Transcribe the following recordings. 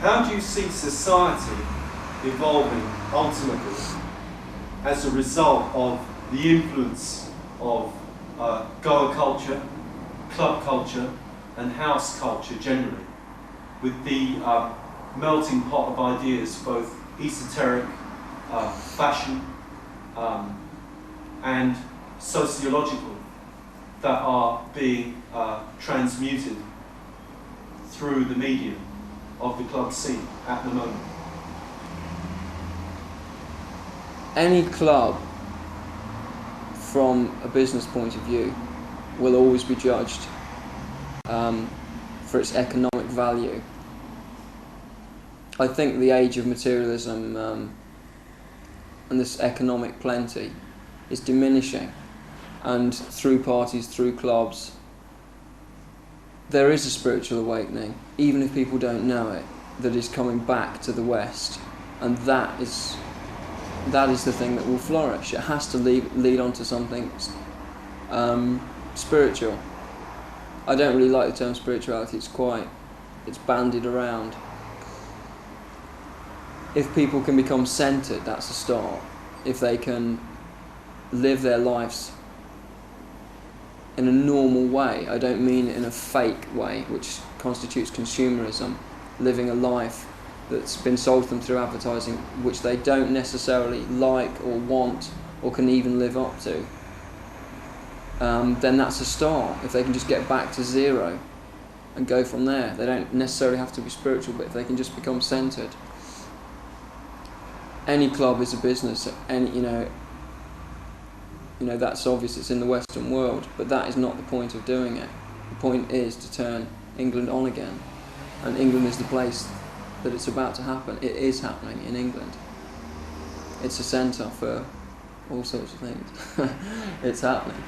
How do you see society evolving ultimately as a result of the influence of Goa culture, club culture, and house culture generally, with the melting pot of ideas, both esoteric, fashion, and sociological, that are being transmuted through the medium of the club scene at the moment? Any club, from a business point of view, will always be judged for its economic value. I think the age of materialism and this economic plenty is diminishing, and through parties, through clubs, there is a spiritual awakening, even if people don't know it, that is coming back to the West, and that is the thing that will flourish. It has to lead on to something spiritual. I don't really like the term spirituality, it's bandied around. If people can become centred, that's a start. If they can live their lives in a normal way, I don't mean in a fake way, which constitutes consumerism, living a life that's been sold to them through advertising, which they don't necessarily like or want or can even live up to, then that's a start. If they can just get back to zero and go from there, they don't necessarily have to be spiritual, but if they can just become centred. Any club is a business, and you know that's obvious, it's in the Western world, but that is not the point of doing it. The point is to turn England on again, and England is the place that it's about to happen. It is happening in England. It's a centre for all sorts of things. It's happening.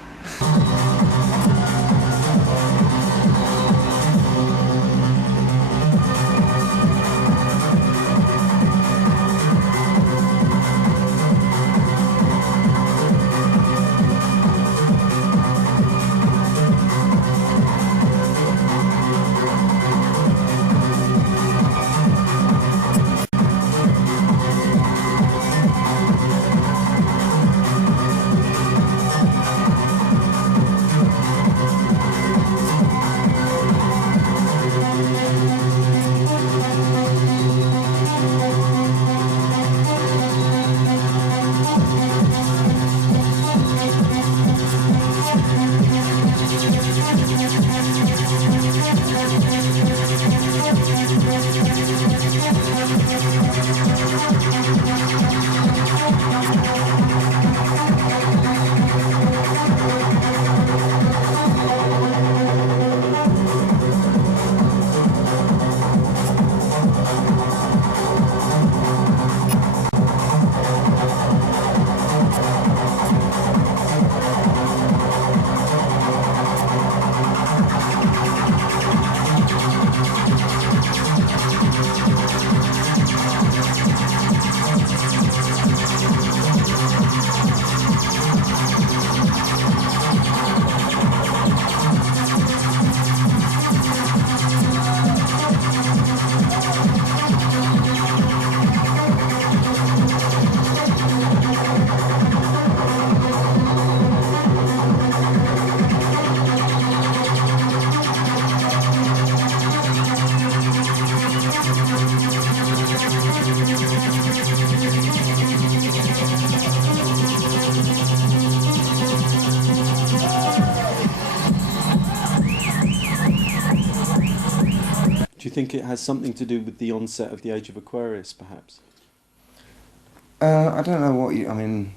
Do you think it has something to do with the onset of the Age of Aquarius, perhaps? I don't know what I mean,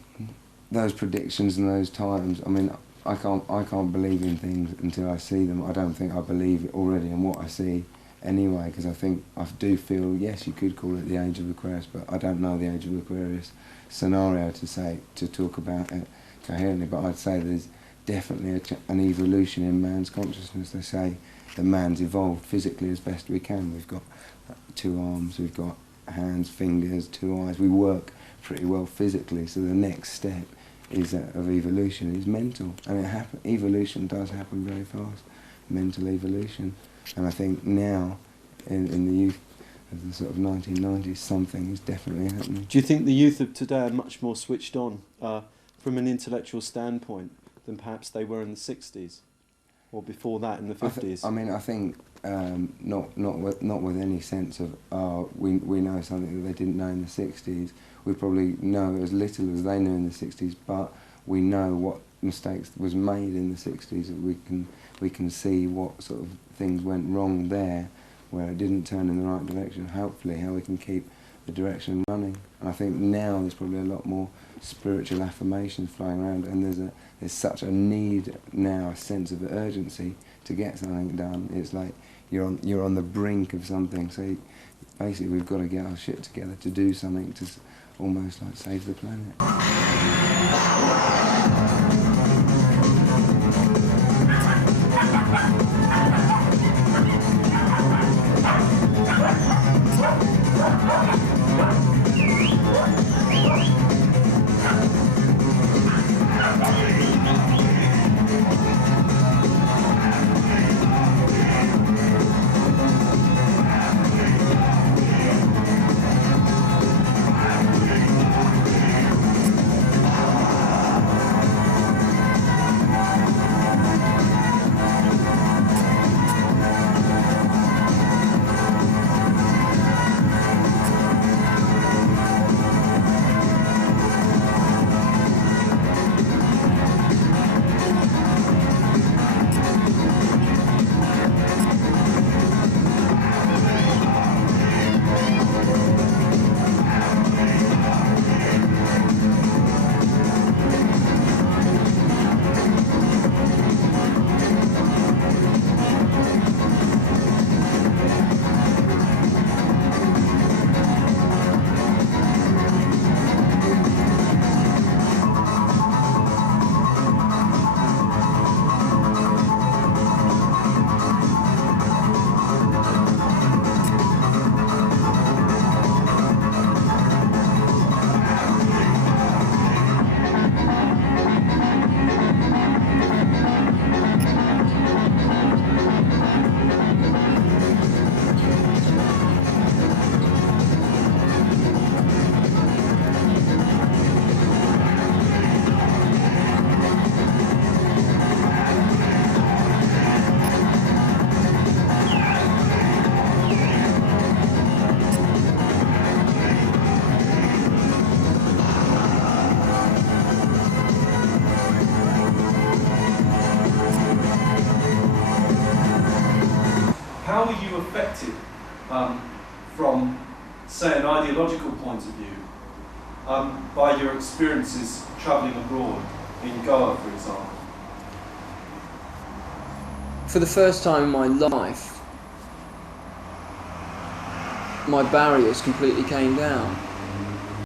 those predictions and those times, I mean, I can't believe in things until I see them. I don't think I believe it already in what I see anyway, because I do feel, yes, you could call it the Age of Aquarius, but I don't know the Age of Aquarius scenario to talk about it coherently, but I'd say there's definitely an evolution in man's consciousness. They say that man's evolved physically as best we can. We've got 2 arms, we've got hands, fingers, 2 eyes. We work pretty well physically, so the next step is of evolution is mental, and evolution does happen very fast, mental evolution. And I think now, in the youth of the sort of 1990s, something is definitely happening. Do you think the youth of today are much more switched on from an intellectual standpoint than perhaps they were in the 60s or before that in the 50s? I think not with any sense of we know something that they didn't know in the 60s. We probably know as little as they knew in the 60s, but we know what mistakes was made in the 60s. We can see what sort of things went wrong there, where it didn't turn in the right direction. Hopefully, how we can keep the direction running. And I think now there's probably a lot more spiritual affirmations flying around, and there's such a need now, a sense of urgency to get something done. It's like you're on the brink of something. So basically, we've got to get our shit together to do something to almost like save the planet. How were you affected from, say, an ideological point of view by your experiences travelling abroad, in Goa, for example? For the first time in my life, my barriers completely came down.